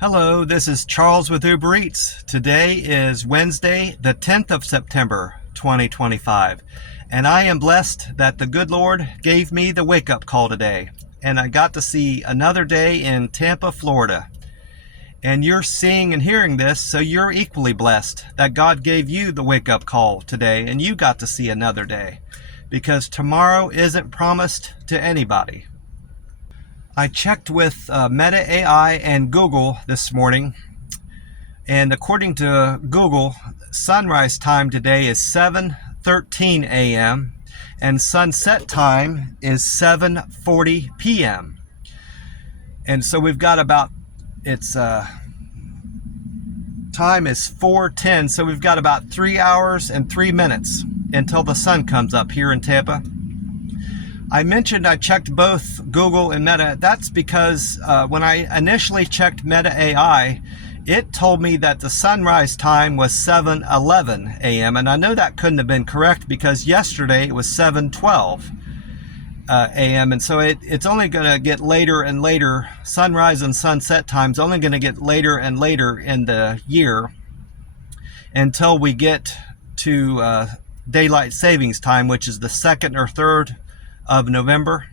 Hello, this is Charles with Uber Eats. Today is Wednesday, the 10th of September, 2025. And I am blessed that the good Lord gave me the wake-up call today. And I got to see another day in Tampa, Florida. And you're seeing and hearing this, so you're equally blessed that God gave you the wake-up call today and you got to see another day. Because tomorrow isn't promised to anybody. I checked with Meta AI and Google this morning, and according to Google, sunrise time today is 7:13 a.m. and sunset time is 7:40 p.m. And so we've got about, time is 4:10, so we've got about 3 hours and 3 minutes until the sun comes up here in Tampa. I mentioned I checked both Google and Meta. That's because when I initially checked Meta AI, it told me that the sunrise time was 7:11 a.m. And I know that couldn't have been correct because yesterday it was 7:12 a.m. And so it's only going to get later and later. Sunrise and sunset time's only going to get later and later in the year until we get to daylight savings time, which is the 2nd or 3rd of November,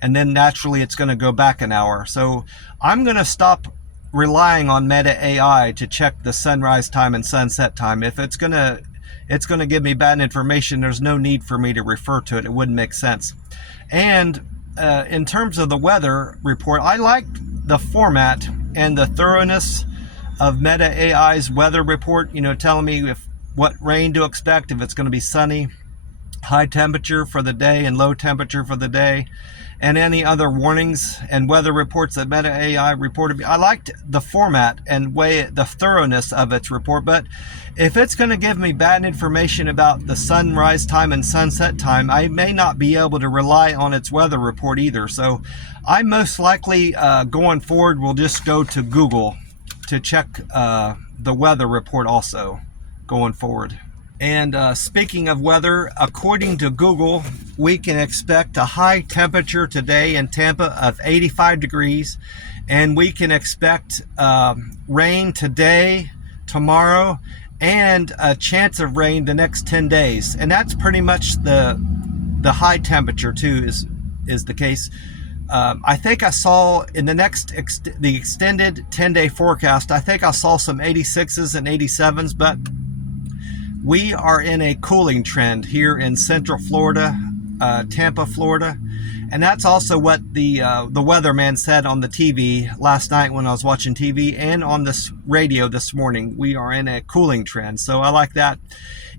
and then naturally it's going to go back an hour. So I'm going to stop relying on Meta AI to check the sunrise time and sunset time. If it's going to give me bad information, there's no need for me to refer to it. It wouldn't make sense. And in terms of the weather report, I liked the format and the thoroughness of Meta AI's weather report, telling me what rain to expect, if it's going to be sunny, high temperature for the day and low temperature for the day, and any other warnings and weather reports that Meta AI reported. I liked the format and the thoroughness of its report, but if it's going to give me bad information about the sunrise time and sunset time, I may not be able to rely on its weather report either. So I most likely going forward will just go to Google to check the weather report also going forward. And speaking of weather, according to Google, we can expect a high temperature today in Tampa of 85 degrees. And we can expect rain today, tomorrow, and a chance of rain the next 10 days. And that's pretty much the high temperature too is the case. I think I saw in the extended 10-day forecast, I think I saw some 86s and 87s, but we are in a cooling trend here in Central Florida, Tampa, Florida. And that's also what the weatherman said on the TV last night when I was watching TV, and on this radio this morning. We are in a cooling trend, so I like that.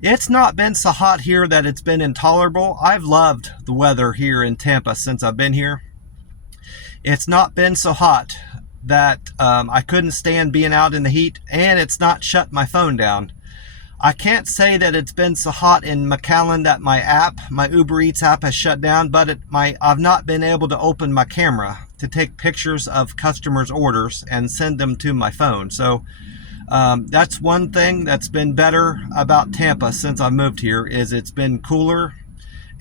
It's not been so hot here that it's been intolerable. I've loved the weather here in Tampa since I've been here. It's not been so hot that I couldn't stand being out in the heat, and it's not shut my phone down. I can't say that it's been so hot in McAllen that my Uber Eats app has shut down, but I've not been able to open my camera to take pictures of customers' orders and send them to my phone. So that's one thing that's been better about Tampa since I moved here, is it's been cooler,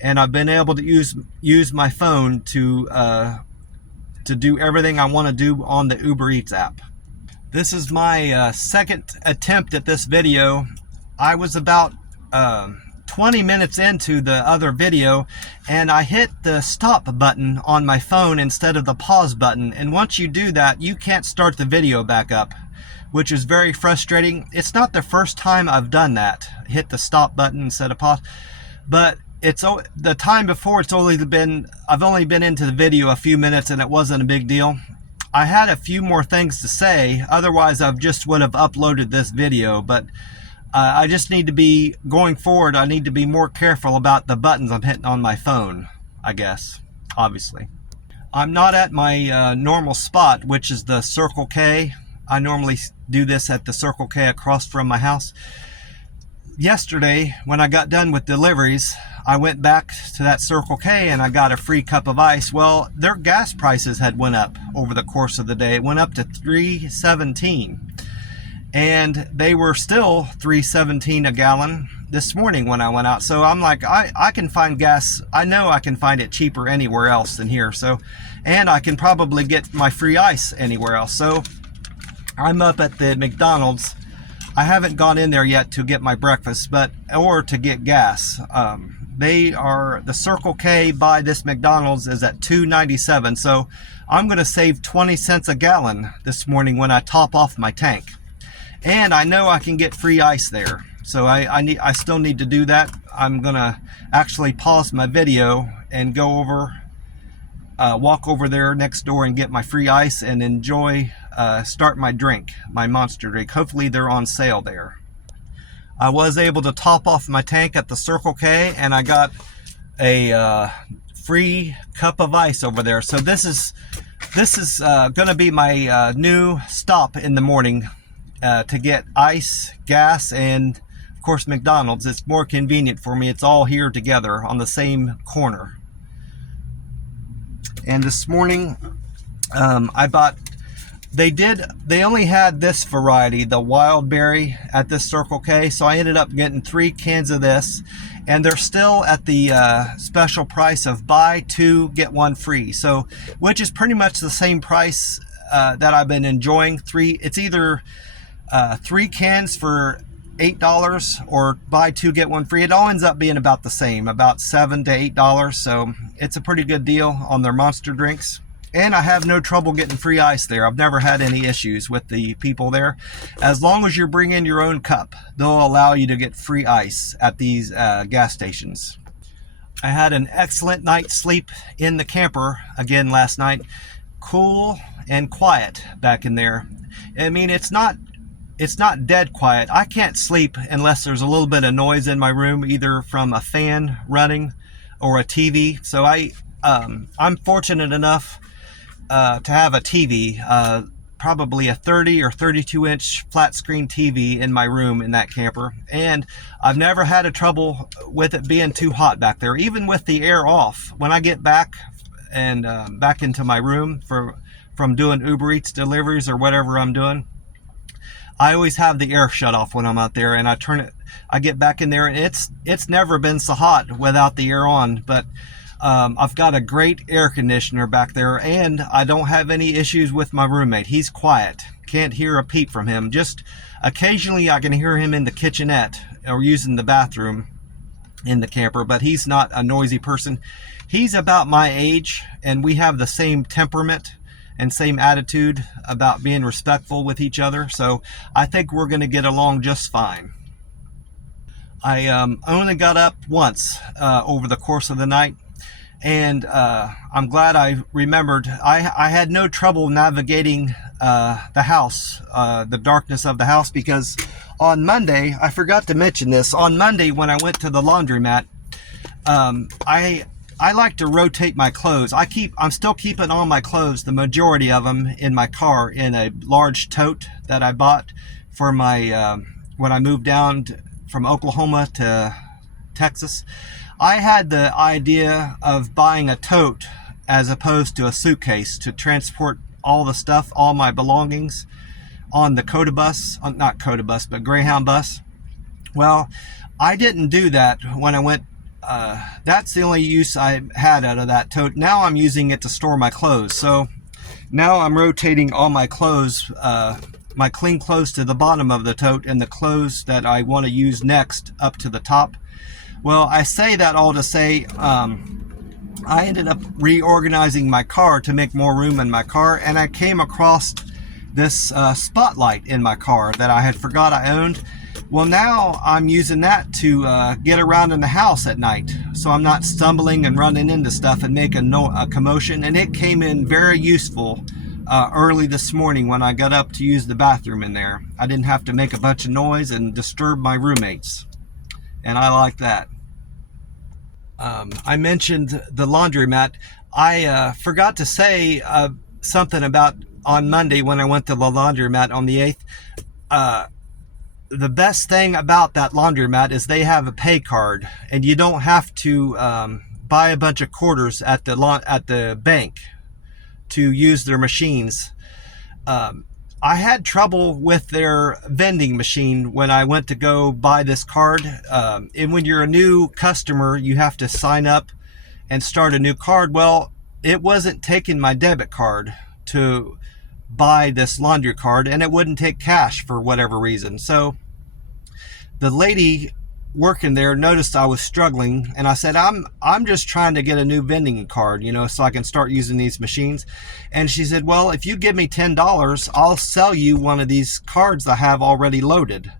and I've been able to use my phone to do everything I want to do on the Uber Eats app. This is my second attempt at this video. I was about 20 minutes into the other video, and I hit the stop button on my phone instead of the pause button. And once you do that, you can't start the video back up, which is very frustrating. It's not the first time I've done that, hit the stop button instead of pause, but the time before I've only been into the video a few minutes and it wasn't a big deal. I had a few more things to say, otherwise I just would have uploaded this video, but I just need to be, going forward, I need to be more careful about the buttons I'm hitting on my phone, I guess, obviously. I'm not at my normal spot, which is the Circle K. I normally do this at the Circle K across from my house. Yesterday, when I got done with deliveries, I went back to that Circle K and I got a free cup of ice. Well, their gas prices had went up over the course of the day. It went up to $3.17. And they were still $3.17 a gallon this morning when I went out. So I'm like, I can find gas. I know I can find it cheaper anywhere else than here. So, and I can probably get my free ice anywhere else. So I'm up at the McDonald's. I haven't gone in there yet to get my breakfast, or to get gas. The Circle K by this McDonald's is at $2.97, so I'm going to save 20 cents a gallon this morning when I top off my tank. And I know I can get free ice there, so I still need to do that. I'm going to actually pause my video and go over, walk over there next door and get my free ice and start my drink, my Monster drink. Hopefully they're on sale there. I was able to top off my tank at the Circle K, and I got a free cup of ice over there. So this is going to be my new stop in the morning to get ice, gas, and of course McDonald's. It's more convenient for me. It's all here together on the same corner. And this morning I bought, they only had this variety, the wild berry, at this Circle K, so I ended up getting 3 cans of this, and they're still at the special price of buy 2 get 1 free, so which is pretty much the same price that I've been enjoying. It's either 3 cans for $8 or buy 2 get 1 free. It all ends up being about the same, about $7 to $8, so it's a pretty good deal on their Monster drinks. And I have no trouble getting free ice there. I've never had any issues with the people there. As long as you bring in your own cup, they'll allow you to get free ice at these gas stations. I had an excellent night's sleep in the camper again last night. Cool and quiet back in there. I mean, it's not dead quiet. I can't sleep unless there's a little bit of noise in my room, either from a fan running or a TV. So I'm fortunate enough to have a TV, probably a 30 or 32 inch flat screen TV in my room in that camper, and I've never had a trouble with it being too hot back there, even with the air off. When I get back and back into my room from doing Uber Eats deliveries or whatever I'm doing, I always have the air shut off when I'm out there, and I get back in there, and it's never been so hot without the air on. But I've got a great air conditioner back there, and I don't have any issues with my roommate. He's quiet. Can't hear a peep from him. Just occasionally I can hear him in the kitchenette or using the bathroom in the camper, but he's not a noisy person. He's about my age, and we have the same temperament and same attitude about being respectful with each other, so I think we're going to get along just fine. I only got up once over the course of the night, and I'm glad I remembered. I had no trouble navigating the house, the darkness of the house, because on Monday, I forgot to mention this, on Monday when I went to the laundromat, I like to rotate my clothes. I'm still keeping all my clothes, the majority of them, in my car in a large tote that I bought for my when I moved down from Oklahoma to Texas. I had the idea of buying a tote as opposed to a suitcase to transport all the stuff, all my belongings, on the Coda bus, not Coda bus, but Greyhound bus. Well, I didn't do that when I went. That's the only use I had out of that tote. Now I'm using it to store my clothes. So now I'm rotating all my clothes, my clean clothes to the bottom of the tote, and the clothes that I want to use next up to the top. Well, I say that all to say, I ended up reorganizing my car to make more room in my car, and I came across this spotlight in my car that I had forgot I owned. Well, now I'm using that to get around in the house at night, so I'm not stumbling and running into stuff and making a commotion. And it came in very useful early this morning when I got up to use the bathroom in there. I didn't have to make a bunch of noise and disturb my roommates, and I like that. I mentioned the laundromat. I forgot to say something about on Monday when I went to the laundromat on the 8th. The best thing about that laundromat is they have a pay card, and you don't have to buy a bunch of quarters at the bank to use their machines. I had trouble with their vending machine when I went to go buy this card. And when you're a new customer, you have to sign up and start a new card. Well, it wasn't taking my debit card to buy this laundry card, and it wouldn't take cash for whatever reason. So the lady working there noticed I was struggling, and I said, I'm just trying to get a new vending card, so I can start using these machines. And she said, well, if you give me $10, I'll sell you one of these cards I have already loaded,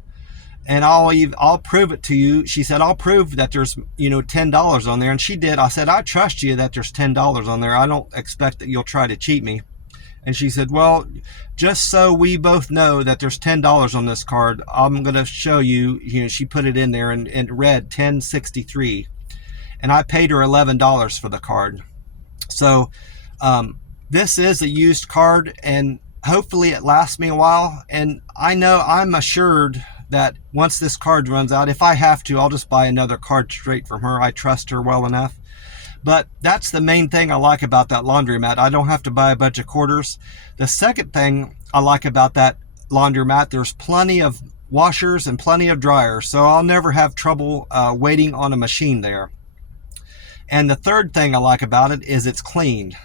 and I'll prove it to you. She said, I'll prove that there's $10 on there. And she did. I said, I trust you that there's $10 on there. I don't expect that you'll try to cheat me. And she said, well, just so we both know that there's $10 on this card, I'm going to show you. She put it in there, and it read 1063, and I paid her $11 for the card. So this is a used card, and hopefully it lasts me a while. And I'm assured that once this card runs out, if I have to, I'll just buy another card straight from her. I trust her well enough. But that's the main thing I like about that laundromat. I don't have to buy a bunch of quarters. The second thing I like about that laundromat, there's plenty of washers and plenty of dryers, so I'll never have trouble waiting on a machine there. And the third thing I like about it is it's clean.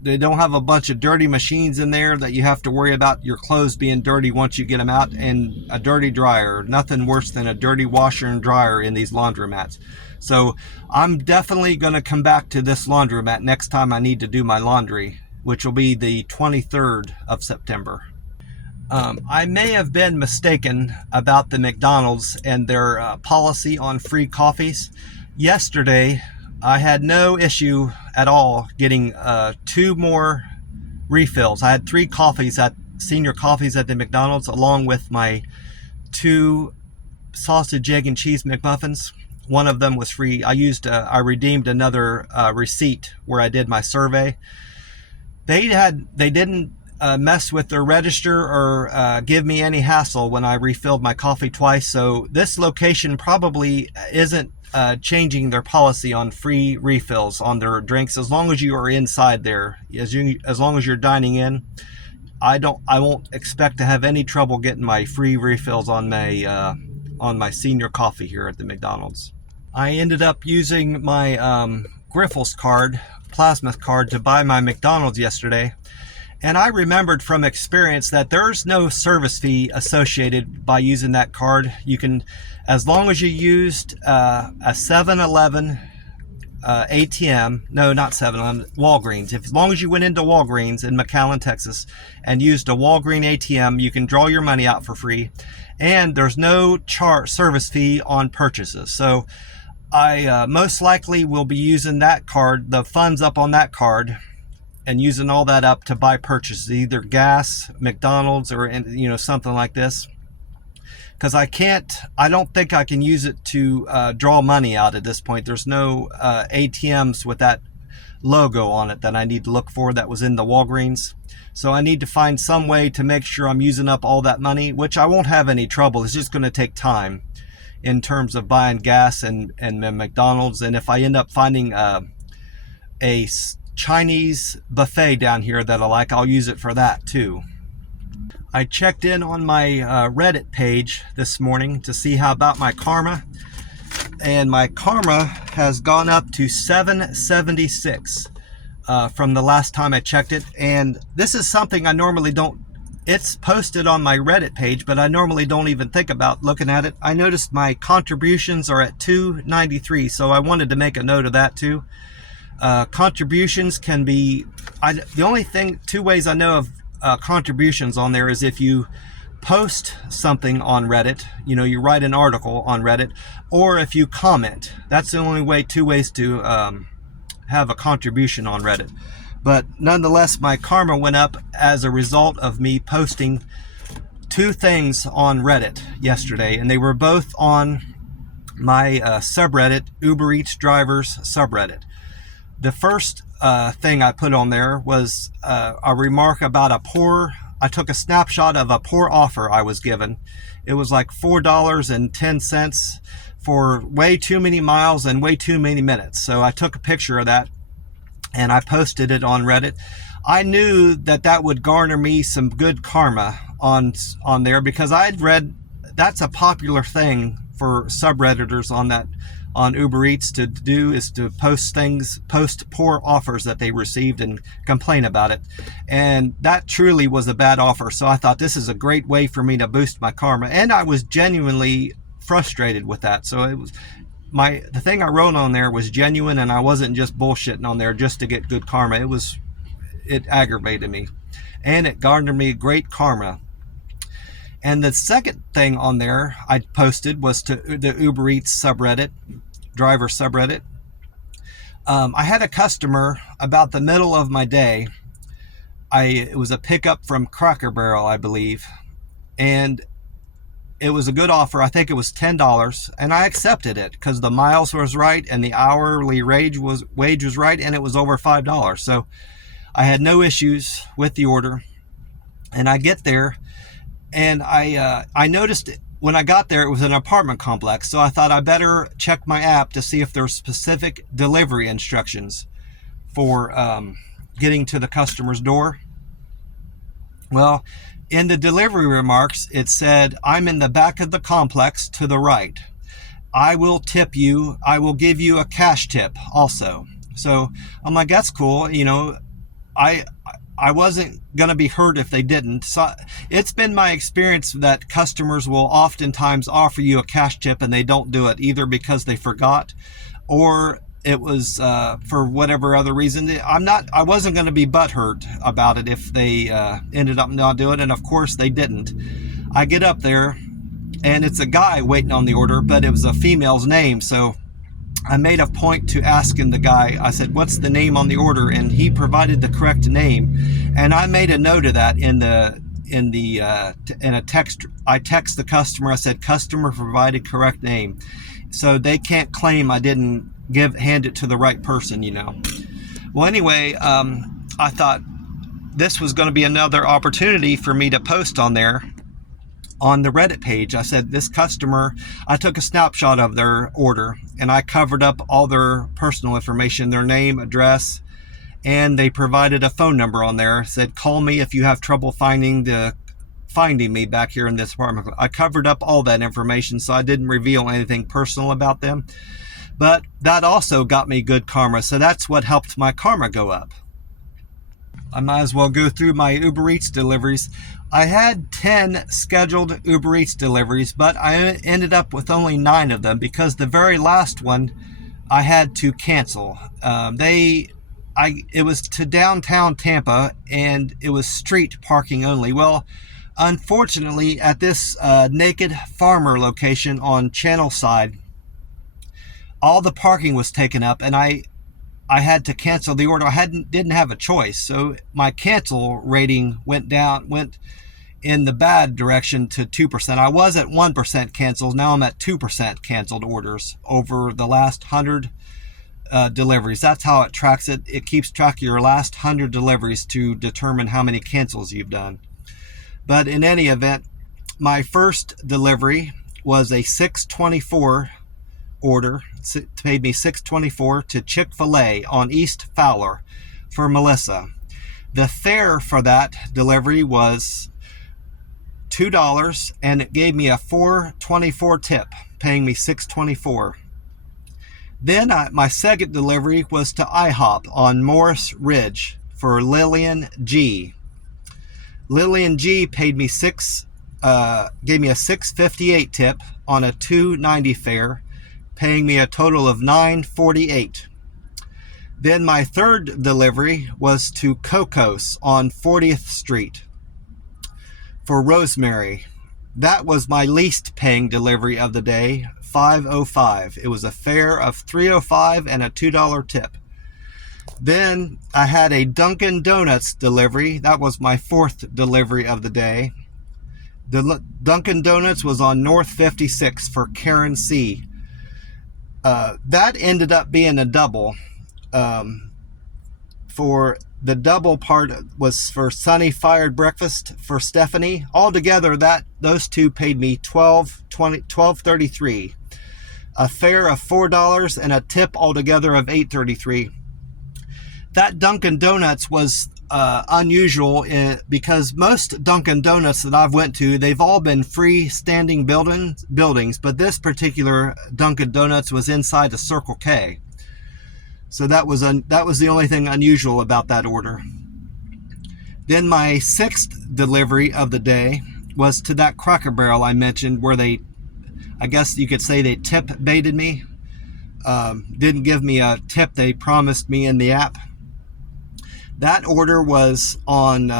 They don't have a bunch of dirty machines in there that you have to worry about your clothes being dirty once you get them out, and a dirty dryer. Nothing worse than a dirty washer and dryer in these laundromats. So I'm definitely going to come back to this laundromat next time I need to do my laundry, which will be the 23rd of September. I may have been mistaken about the McDonald's and their policy on free coffees. Yesterday, I had no issue at all getting 2 more refills. I had 3 senior coffees at the McDonald's, along with my 2 sausage, egg, and cheese McMuffins. One of them was free. I redeemed another receipt where I did my survey. They didn't mess with their register or give me any hassle when I refilled my coffee twice. So this location probably isn't changing their policy on free refills on their drinks, as long as you are inside there. As long as you're dining in, I won't expect to have any trouble getting my free refills on my senior coffee here at the McDonald's. I ended up using my Griffles card, plasma card, to buy my McDonald's yesterday. And I remembered from experience that there's no service fee associated by using that card. You can, as long as you used a 7-Eleven ATM, no, not 7-Eleven, Walgreens. As long as you went into Walgreens in McAllen, Texas, and used a Walgreens ATM, you can draw your money out for free. And there's no service fee on purchases. So I most likely will be using that card, the funds up on that card, and using all that up to buy purchases, either gas, McDonald's, or something like this. Because I don't think I can use it to draw money out at this point. There's no ATMs with that logo on it that I need to look for that was in the Walgreens. So I need to find some way to make sure I'm using up all that money, which I won't have any trouble. It's just going to take time in terms of buying gas and McDonald's. And if I end up finding a Chinese buffet down here that I like, I'll use it for that too. I checked in on my Reddit page this morning to see how about my karma, and my karma has gone up to 776 from the last time I checked it. And this is something I normally don't, it's posted on my Reddit page, but I normally don't even think about looking at it. I noticed my contributions are at 293, so I wanted to make a note of that too. Contributions can be, the only thing, 2 ways I know of contributions on there is if you post something on Reddit, you write an article on Reddit, or if you comment. That's the only 2 ways to have a contribution on Reddit. But nonetheless, my karma went up as a result of me posting 2 things on Reddit yesterday, and they were both on my subreddit, ubereats drivers subreddit. The first thing I put on there was a remark about I took a snapshot of a poor offer I was given. It was like $4.10 for way too many miles and way too many minutes. So I took a picture of that and I posted it on Reddit. I knew that would garner me some good karma on there, because I'd read that's a popular thing for subredditors on on Uber Eats to do is to post poor offers that they received and complain about it. And that truly was a bad offer. So I thought this is a great way for me to boost my karma. And I was genuinely frustrated with that. So it was the thing I wrote on there was genuine, and I wasn't just bullshitting on there just to get good karma. It aggravated me, and it garnered me great karma. And the second thing on there I posted was to the Uber Eats subreddit, driver subreddit. I had a customer about the middle of my day. It was a pickup from Cracker Barrel, I believe, and it was a good offer. I think it was $10, and I accepted it because the miles was right and the hourly wage was right, and it was over $5. So I had no issues with the order. And I get there, and I noticed when I got there, it was an apartment complex. So I thought I better check my app to see if there's specific delivery instructions for getting to the customer's door. Well, in the delivery remarks, it said, "I'm in the back of the complex to the right. I will tip you. I will give you a cash tip also." So I'm like, that's cool. You know, I wasn't going to be hurt if they didn't. So it's been my experience that customers will oftentimes offer you a cash tip and they don't do it, either because they forgot or it was for whatever other reason. I wasn't going to be butthurt about it if they ended up not doing it, and of course they didn't. I get up there, and it's a guy waiting on the order, but it was a female's name, so I made a point to asking the guy. I said, "What's the name on the order?" And he provided the correct name, and I made a note of that in a text. I text the customer. I said, "Customer provided correct name," so they can't claim I didn't hand it to the right person, you know. Well, anyway, I thought this was going to be another opportunity for me to post on there on the Reddit page. I said, this customer, I took a snapshot of their order and I covered up all their personal information, their name, address, and they provided a phone number on there. Said, "Call me if you have trouble finding me back here in this apartment." I covered up all that information, so I didn't reveal anything personal about them. But that also got me good karma, so that's what helped my karma go up. I might as well go through my Uber Eats deliveries. I had 10 scheduled Uber Eats deliveries, but I ended up with only 9 of them because the very last one I had to cancel. It was to downtown Tampa, and it was street parking only. Well, unfortunately, at this Naked Farmer location on Channel Side, all the parking was taken up, and I had to cancel the order. Didn't have a choice, so my cancel rating went in the bad direction to 2%. I was at 1% canceled. Now I'm at 2% canceled orders over the last 100 deliveries. That's how it tracks it. It keeps track of your last 100 deliveries to determine how many cancels you've done. But in any event, my first delivery was a $6.24 order. It paid me $6.24 to Chick-fil-A on East Fowler for Melissa. The fare for that delivery was $2, and it gave me a $4.24 tip, paying me $6.24. Then my second delivery was to IHOP on Morris Ridge for Lillian G. Lillian G paid me gave me a $6.58 tip on a $2.90 fare, paying me a total of $9.48. Then my third delivery was to Coco's on 40th Street for Rosemary. That was my least paying delivery of the day, $5.05. It was a fare of $3.05 and a $2 tip. Then I had a Dunkin' Donuts delivery. That was my fourth delivery of the day. The Dunkin' Donuts was on North 56 for Karen C. That ended up being a double. For the double part was for Sunny Fired Breakfast for Stephanie. Altogether, those two paid me $12.33. A fare of $4 and a tip altogether of $8.33. That Dunkin' Donuts was unusual because most Dunkin' Donuts that I've went to, they've all been freestanding buildings, but this particular Dunkin' Donuts was inside the Circle K. So that was the only thing unusual about that order. Then my sixth delivery of the day was to that Cracker Barrel I mentioned, where I guess you could say they tip baited me. Didn't give me a tip they promised me in the app. That order was on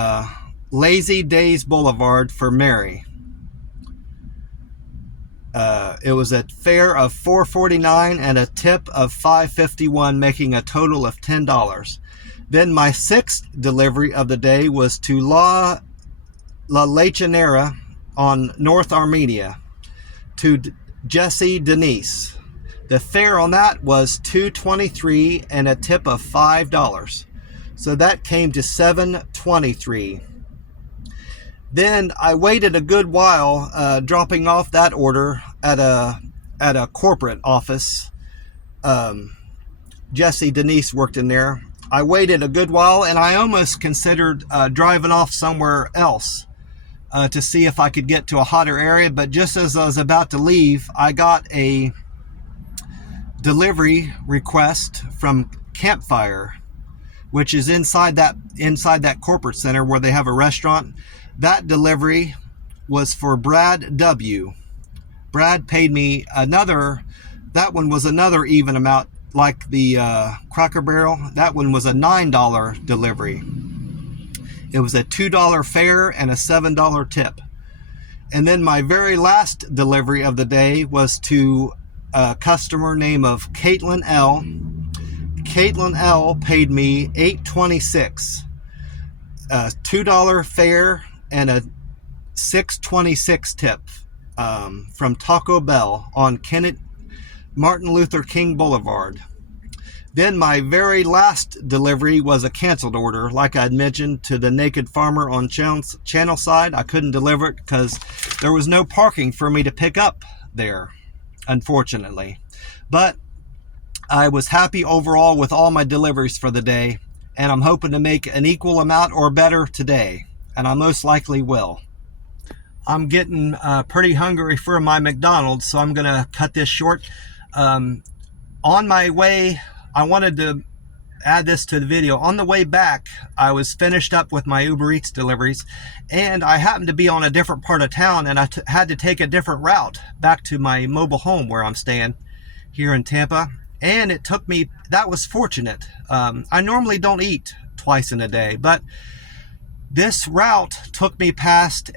Lazy Days Boulevard for Mary. It was a fare of $4.49 and a tip of $5.51, making a total of $10. Then my sixth delivery of the day was to La Lechonera on North Armenia to Jesse Denise. The fare on that was $2.23 and a tip of $5. So that came to $7.23. Then I waited a good while dropping off that order at a corporate office. Jesse Denise worked in there. I waited a good while, and I almost considered driving off somewhere else to see if I could get to a hotter area. But just as I was about to leave, I got a delivery request from Campfire, which is inside that corporate center where they have a restaurant. That delivery was for Brad W. Brad paid me that one was another even amount like the Cracker Barrel. That one was a $9 delivery. It was a $2 fare and a $7 tip. And then my very last delivery of the day was to a customer name of Caitlin L. Caitlin L paid me $8.26, a $2 fare and a $6.26 tip from Taco Bell on Martin Luther King Boulevard. Then my very last delivery was a canceled order, like I'd mentioned, to the Naked Farmer on Channel Side. I couldn't deliver it because there was no parking for me to pick up there, unfortunately. But I was happy overall with all my deliveries for the day, and I'm hoping to make an equal amount or better today, and I most likely will. I'm getting pretty hungry for my McDonald's, so I'm going to cut this short. On my way, I wanted to add this to the video. On the way back, I was finished up with my Uber Eats deliveries, and I happened to be on a different part of town, and I had to take a different route back to my mobile home where I'm staying here in Tampa. And it took me, that was fortunate. I normally don't eat twice in a day, but this route took me past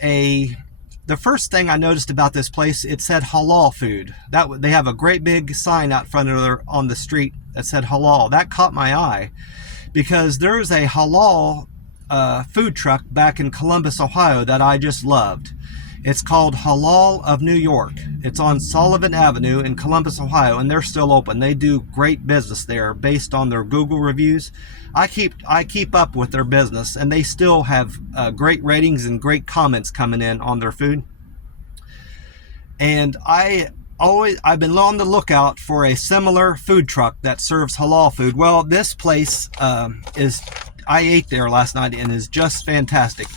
the first thing I noticed about this place, it said halal food. They have a great big sign out front of on the street that said halal. That caught my eye because there's a halal food truck back in Columbus, Ohio that I just loved. It's called Halal of New York. It's on Sullivan Avenue in Columbus, Ohio, and they're still open. They do great business there based on their Google reviews. I keep up with their business, and they still have great ratings and great comments coming in on their food. And I've been on the lookout for a similar food truck that serves halal food. Well, this place I ate there last night and is just fantastic.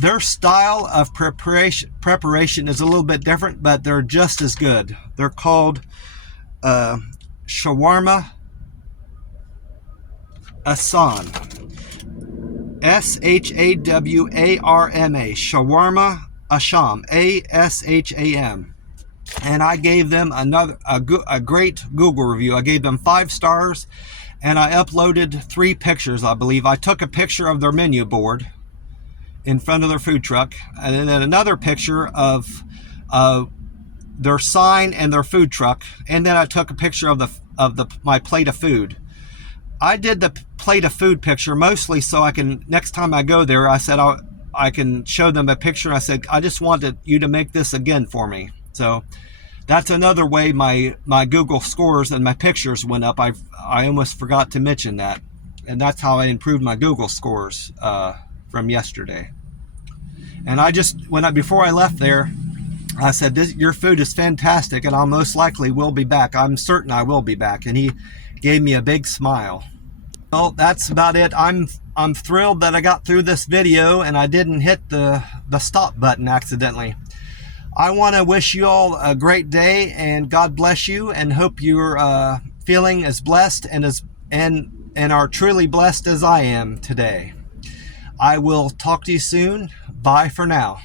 Their style of preparation is a little bit different, but they're just as good. They're called Shawarma Asham. Shawarma. Shawarma Asham. Asham. And I gave them a great Google review. I gave them 5 stars, and I uploaded 3 pictures, I believe. I took a picture of their menu board in front of their food truck, and then another picture of their sign and their food truck, and then I took a picture of my plate of food. I did the plate of food picture mostly so I can, next time I go there, I said I can show them a picture. I said, I just wanted you to make this again for me. So that's another way my Google scores and my pictures went up. I almost forgot to mention that, and that's how I improved my Google scores from yesterday. And before I left there, I said, your food is fantastic, and I'll most likely will be back. I'm certain I will be back. And he gave me a big smile. Well, that's about it. I'm thrilled that I got through this video and I didn't hit the stop button accidentally. I want to wish you all a great day and God bless you, and hope you're feeling as blessed and are truly blessed as I am today. I will talk to you soon. Bye for now.